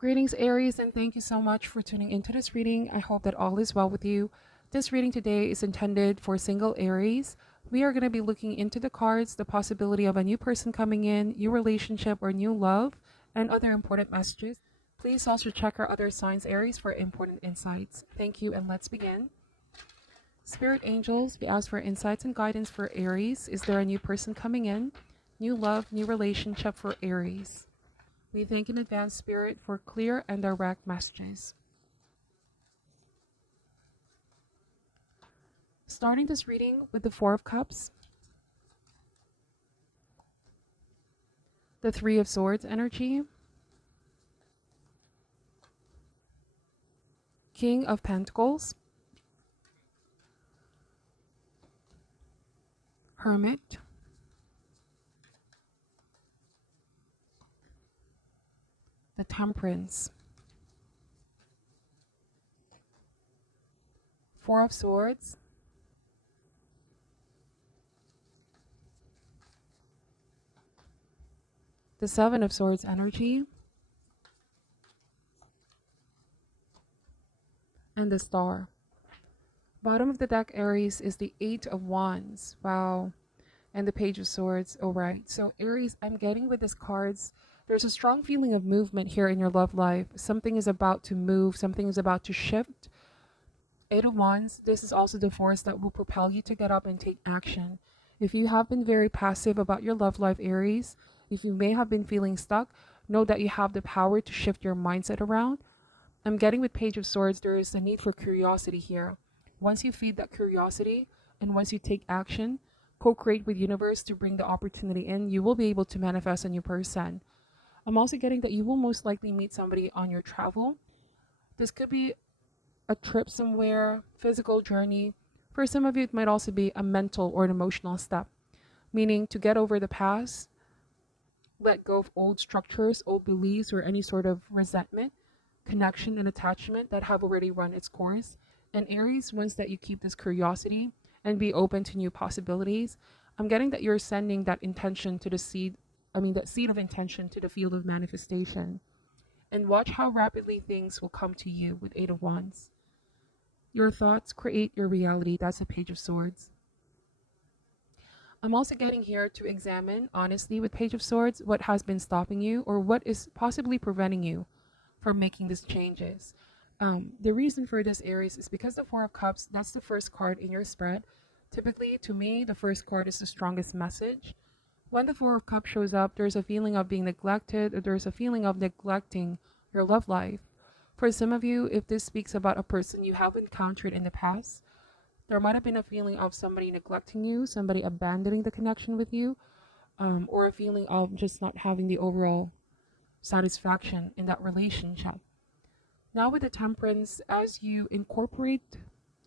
Greetings, Aries, and thank you so much for tuning into this reading. I hope that all is well with you. This reading today is intended for single Aries. We are going to be looking into the cards, the possibility of a new person coming in, new relationship, or new love, and other important messages. Please also check our other signs, Aries, for important insights. Thank you, and let's begin. Spirit angels, we ask for insights and guidance for Aries. Is there a new person coming in? New love, new relationship for Aries. We thank in advance, Spirit, for clear and direct messages. Starting this reading with the Four of Cups, the Three of Swords energy, King of Pentacles, Hermit, the Temperance, Four of Swords, the Seven of Swords energy, and the Star. Bottom of the deck, Aries, is the Eight of Wands. Wow. And the Page of Swords. All right. So Aries, I'm getting with these cards, there's a strong feeling of movement here in your love life. Something is about to move. Something is about to shift. Eight of Wands, this is also the force that will propel you to get up and take action. If you have been very passive about your love life, Aries, if you may have been feeling stuck, know that you have the power to shift your mindset around. I'm getting with Page of Swords, there is a need for curiosity here. Once you feed that curiosity and once you take action, co-create with universe to bring the opportunity in, you will be able to manifest a new person. I'm also getting that you will most likely meet somebody on your travel. This could be a trip somewhere, physical journey. For some of you, it might also be a mental or an emotional step, meaning to get over the past, let go of old structures, old beliefs, or any sort of resentment, connection, and attachment that have already run its course. And Aries, once that you keep this curiosity and be open to new possibilities, I'm getting that you're sending that intention to the seed, that seed of intention to the field of manifestation. And watch how rapidly things will come to you with Eight of Wands. Your thoughts create your reality. That's a Page of Swords. I'm also getting here to examine, honestly, with Page of Swords, what has been stopping you or what is possibly preventing you from making these changes. The reason for this, Aries, is because the Four of Cups, that's the first card in your spread. Typically, to me, the first card is the strongest message. When the Four of Cups shows up, there's a feeling of being neglected, or there's a feeling of neglecting your love life. For some of you, if this speaks about a person you have encountered in the past, there might have been a feeling of somebody neglecting you, somebody abandoning the connection with you, or a feeling of just not having the overall satisfaction in that relationship. Now with the Temperance, as you incorporate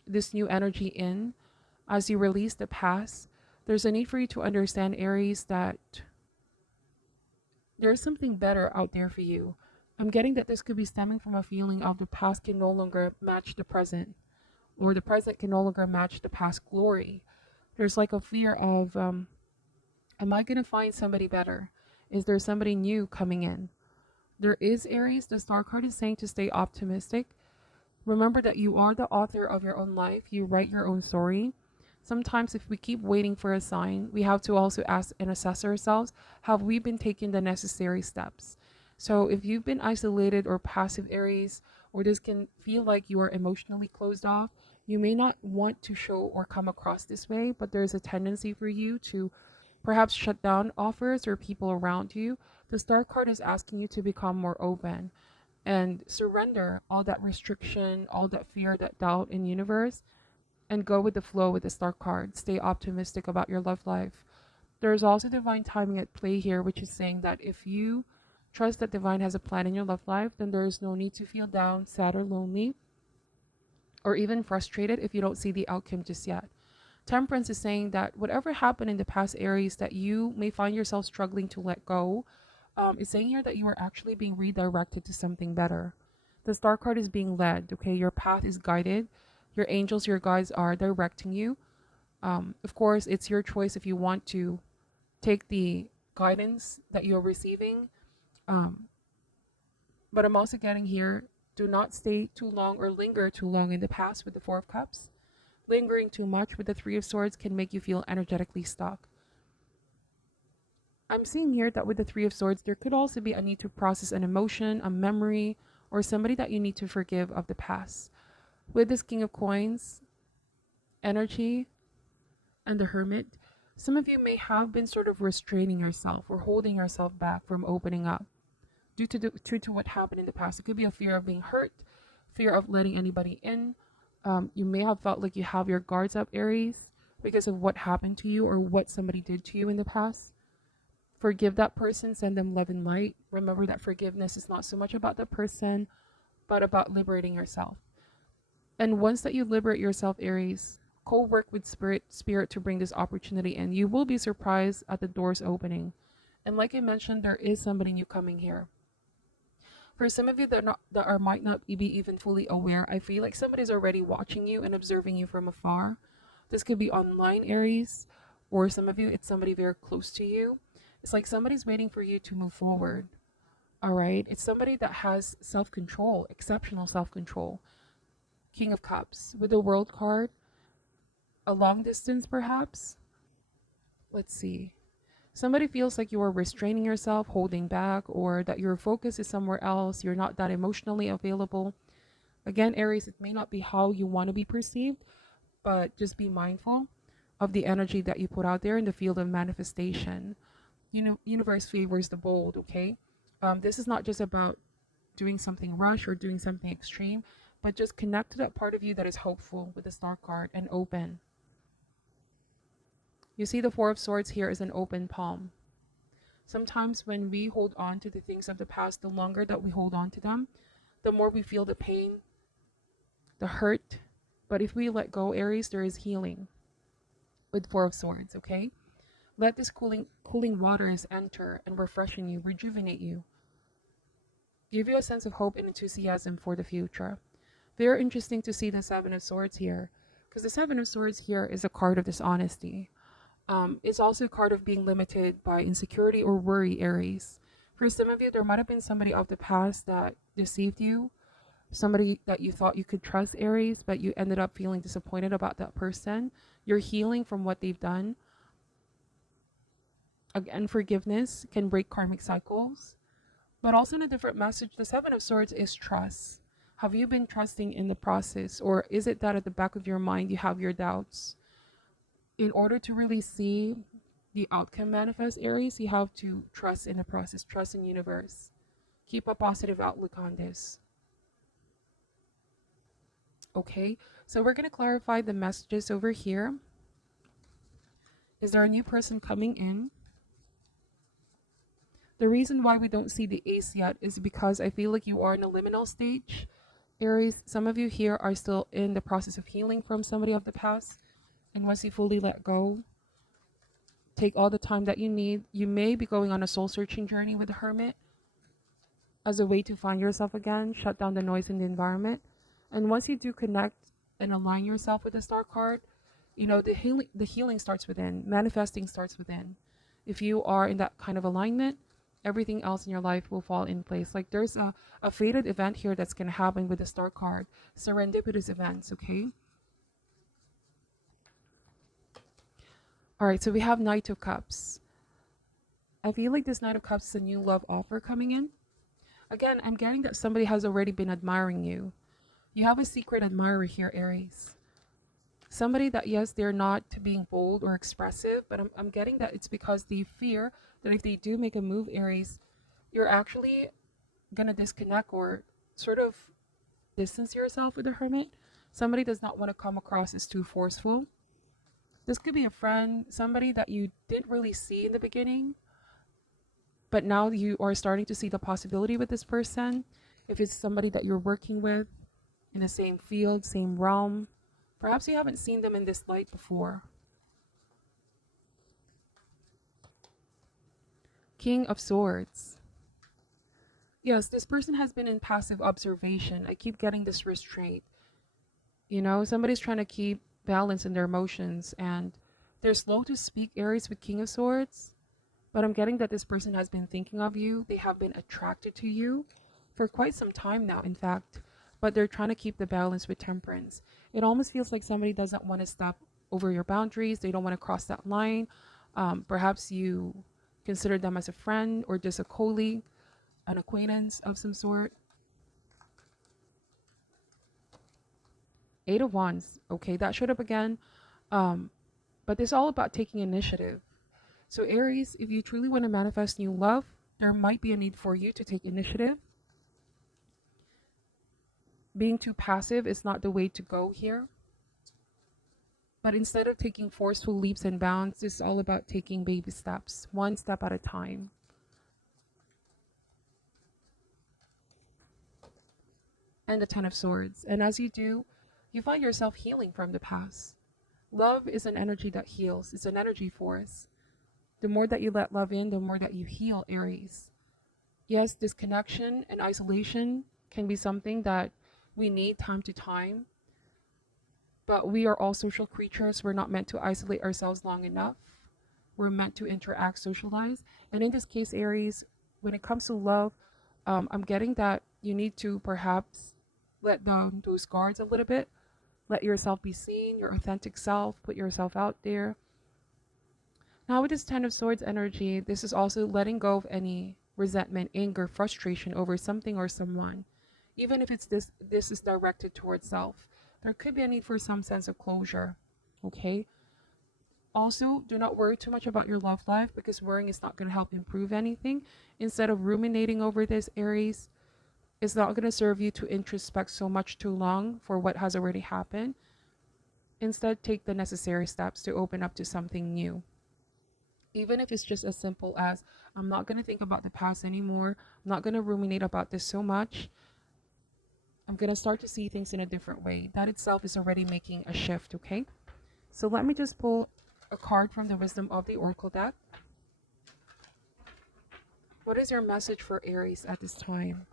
this new energy in, as you release the past, there's a need for you to understand, Aries, that there's something better out there for you. I'm getting that this could be stemming from a feeling of the past can no longer match the present, or the present can no longer match the past glory. There's like a fear of, am I going to find somebody better? Is there somebody new coming in? There is, Aries, the Star card is saying to stay optimistic. Remember that you are the author of your own life. You write your own story. Sometimes if we keep waiting for a sign, we have to also ask and assess ourselves, have we been taking the necessary steps? So if you've been isolated or passive, Aries, or this can feel like you are emotionally closed off, you may not want to show or come across this way, but there's a tendency for you to perhaps shut down offers or people around you. The Star card is asking you to become more open and surrender all that restriction, all that fear, that doubt in universe, and go with the flow with the Star card. Stay optimistic about your love life. There's also divine timing at play here, which is saying that if you trust that divine has a plan in your love life, then there is no need to feel down, sad, or lonely, or even frustrated if you don't see the outcome just yet. Temperance is saying that whatever happened in the past, Aries, that you may find yourself struggling to let go, is saying here that you are actually being redirected to something better. The Star card is being led, okay? Your path is guided. Your angels, your guides are directing you. Of course, it's your choice if you want to take the guidance that you're receiving, um, But I'm also getting here, do not stay too long or linger too long in the past with the Four of Cups. Lingering too much with the Three of Swords can make you feel energetically stuck. I'm seeing here that with the Three of Swords, there could also be a need to process an emotion, a memory, or somebody that you need to forgive of the past. With this King of Coins energy and the Hermit, some of you may have been sort of restraining yourself or holding yourself back from opening up due to what happened in the past. It could be a fear of being hurt, fear of letting anybody in. You may have felt like you have your guards up, Aries, because of what happened to you or what somebody did to you in the past. Forgive that person, send them love and light. Remember that forgiveness is not so much about the person, but about liberating yourself. And once that you liberate yourself, Aries, co-work with spirit to bring this opportunity in. You will be surprised at the doors opening. And like I mentioned, there is somebody new coming here. For some of you that might not be even fully aware, I feel like somebody's already watching you and observing you from afar. This could be online, Aries, or some of you, it's somebody very close to you. It's like somebody's waiting for you to move forward. All right. It's somebody that has self-control, exceptional self-control. King of Cups with the World card. A long distance, perhaps. Let's see. Somebody feels like you are restraining yourself, holding back, or that your focus is somewhere else. You're not that emotionally available. Again, Aries, it may not be how you want to be perceived, but just be mindful of the energy that you put out there in the field of manifestation. Universe favors the bold, okay? This is not just about doing something rush or doing something extreme, but just connect to that part of you that is hopeful with the Star card and open. You see the Four of Swords here is an open palm. Sometimes when we hold on to the things of the past, the longer that we hold on to them, the more we feel the pain, the hurt. But if we let go, Aries, there is healing with Four of Swords, okay? Let this cooling waters enter and refreshen you, rejuvenate you, give you a sense of hope and enthusiasm for the future. Very interesting to see the Seven of Swords here, because the Seven of Swords here is a card of dishonesty. It's also a card of being limited by insecurity or worry, Aries. For some of you, there might have been somebody of the past that deceived you, somebody that you thought you could trust, Aries, but you ended up feeling disappointed about that person. You're healing from what they've done. Again, forgiveness can break karmic cycles. But also in a different message, the Seven of Swords is trust. Have you been trusting in the process? Or is it that at the back of your mind you have your doubts? In order to really see the outcome manifest, Aries, you have to trust in the process, trust in universe. Keep a positive outlook on this. Okay, so we're going to clarify the messages over here. Is there a new person coming in? The reason why we don't see the ace yet is because I feel like you are in a liminal stage. Aries, some of you here are still in the process of healing from somebody of the past. And once you fully let go, take all the time that you need. You may be going on a soul-searching journey with the Hermit as a way to find yourself again, shut down the noise in the environment. And once you do connect and align yourself with the Star card, the healing starts within. Manifesting starts within. If you are in that kind of alignment, everything else in your life will fall in place. Like there's a fated event here that's going to happen with the Star card. Serendipitous events, okay? All right, so we have Knight of Cups. I feel like this Knight of Cups is a new love offer coming in. Again, I'm getting that somebody has already been admiring you. You have a secret admirer here, Aries. Somebody that, yes, they're not being bold or expressive, but I'm getting that it's because they fear that if they do make a move, Aries, you're actually going to disconnect or sort of distance yourself with the Hermit. Somebody does not want to come across as too forceful. This could be a friend, somebody that you didn't really see in the beginning, but now you are starting to see the possibility with this person. If it's somebody that you're working with in the same field, same realm, perhaps you haven't seen them in this light before. King of Swords. Yes, this person has been in passive observation. I keep getting this restraint. Somebody's trying to keep balance in their emotions and they're slow to speak, Aries, with King of Swords. But I'm getting that this person has been thinking of you. They have been attracted to you. for quite some time now, in fact, but they're trying to keep the balance with temperance. It almost feels like somebody doesn't want to step over your boundaries. They don't want to cross that line. Perhaps you consider them as a friend or just a colleague, an acquaintance of some sort. Eight of Wands. Okay, that showed up again. Um, but it's all about taking initiative. So, Aries, if you truly want to manifest new love, there might be a need for you to take initiative. Being too passive is not the way to go here. But instead of taking forceful leaps and bounds, it's all about taking baby steps, one step at a time. And the Ten of Swords. And as you do, you find yourself healing from the past. Love is an energy that heals, it's an energy force. The more that you let love in, the more that you heal, Aries. Yes, disconnection and isolation can be something that we need time to time, but we are all social creatures. We're not meant to isolate ourselves long enough. We're meant to interact, socialize. And in this case, Aries, when it comes to love, I'm getting that you need to perhaps let down those guards a little bit. Let yourself be seen, your authentic self, put yourself out there. Now, with this Ten of Swords energy, this is also letting go of any resentment, anger, frustration over something or someone. Even if it's this is directed towards self. There could be a need for some sense of closure. Okay? Also, do not worry too much about your love life because worrying is not going to help improve anything. Instead of ruminating over this, Aries, it's not going to serve you to introspect so much too long for what has already happened. Instead, take the necessary steps to open up to something new. Even if it's just as simple as, I'm not going to think about the past anymore. I'm not going to ruminate about this so much. I'm going to start to see things in a different way. That itself is already making a shift, okay? So let me just pull a card from the Wisdom of the Oracle deck. What is your message for Aries at this time?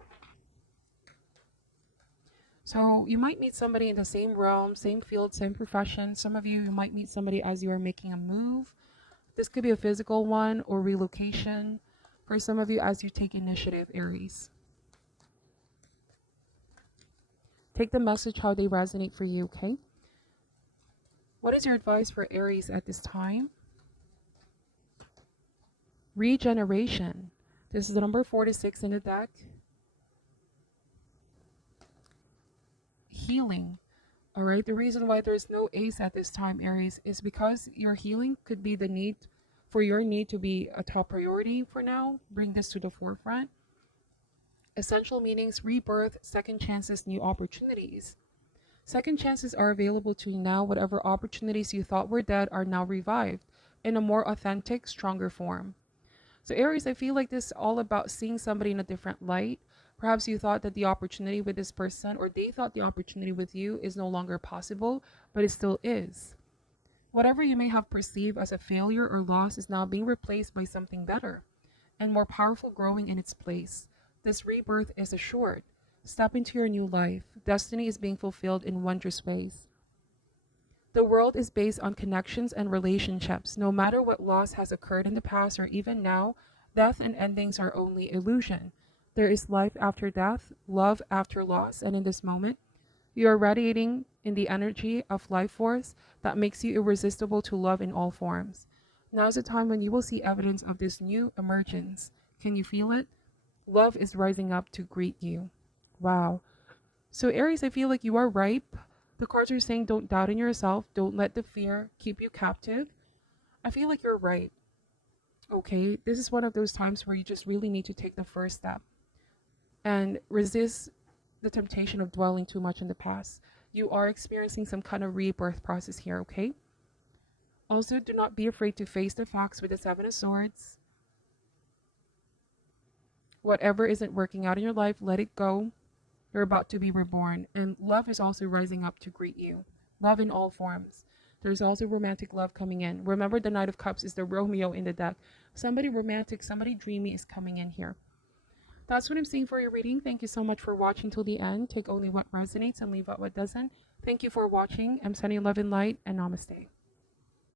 So you might meet somebody in the same realm, same field, same profession. Some of you might meet somebody as you are making a move. This could be a physical one or relocation. For some of you, as you take initiative, Aries. Take the message how they resonate for you, okay? What is your advice for Aries at this time? Regeneration. This is the number 46 in the deck. Healing. All right. The reason why there's no ace at this time, Aries, is because your healing could be the need for your need to be a top priority for now. Bring this to the forefront. Essential meanings, rebirth, second chances, new opportunities. Second chances are available to you now. Whatever opportunities you thought were dead are now revived in a more authentic, stronger form. So Aries, I feel like this is all about seeing somebody in a different light. Perhaps you thought that the opportunity with this person, or they thought the opportunity with you is no longer possible, but it still is. Whatever you may have perceived as a failure or loss is now being replaced by something better and more powerful growing in its place. This rebirth is assured. Step into your new life. Destiny is being fulfilled in wondrous ways. The world is based on connections and relationships. No matter what loss has occurred in the past or even now, death and endings are only illusion. There is life after death, love after loss, and in this moment, you are radiating in the energy of life force that makes you irresistible to love in all forms. Now is the time when you will see evidence of this new emergence. Can you feel it? Love is rising up to greet you. Wow. So Aries, I feel like you are ripe. The cards are saying don't doubt in yourself. Don't let the fear keep you captive. I feel like you're right. Okay, this is one of those times where you just really need to take the first step and resist the temptation of dwelling too much in the past. You are experiencing some kind of rebirth process here, okay? Also, do not be afraid to face the facts with the Seven of Swords. Whatever isn't working out in your life, let it go. You're about to be reborn. And love is also rising up to greet you. Love in all forms. There's also romantic love coming in. Remember, the Knight of Cups is the Romeo in the deck. Somebody romantic, somebody dreamy is coming in here. That's what I'm seeing for your reading. Thank you so much for watching till the end. Take only what resonates and leave out what doesn't. Thank you for watching. I'm sending love and light, and namaste.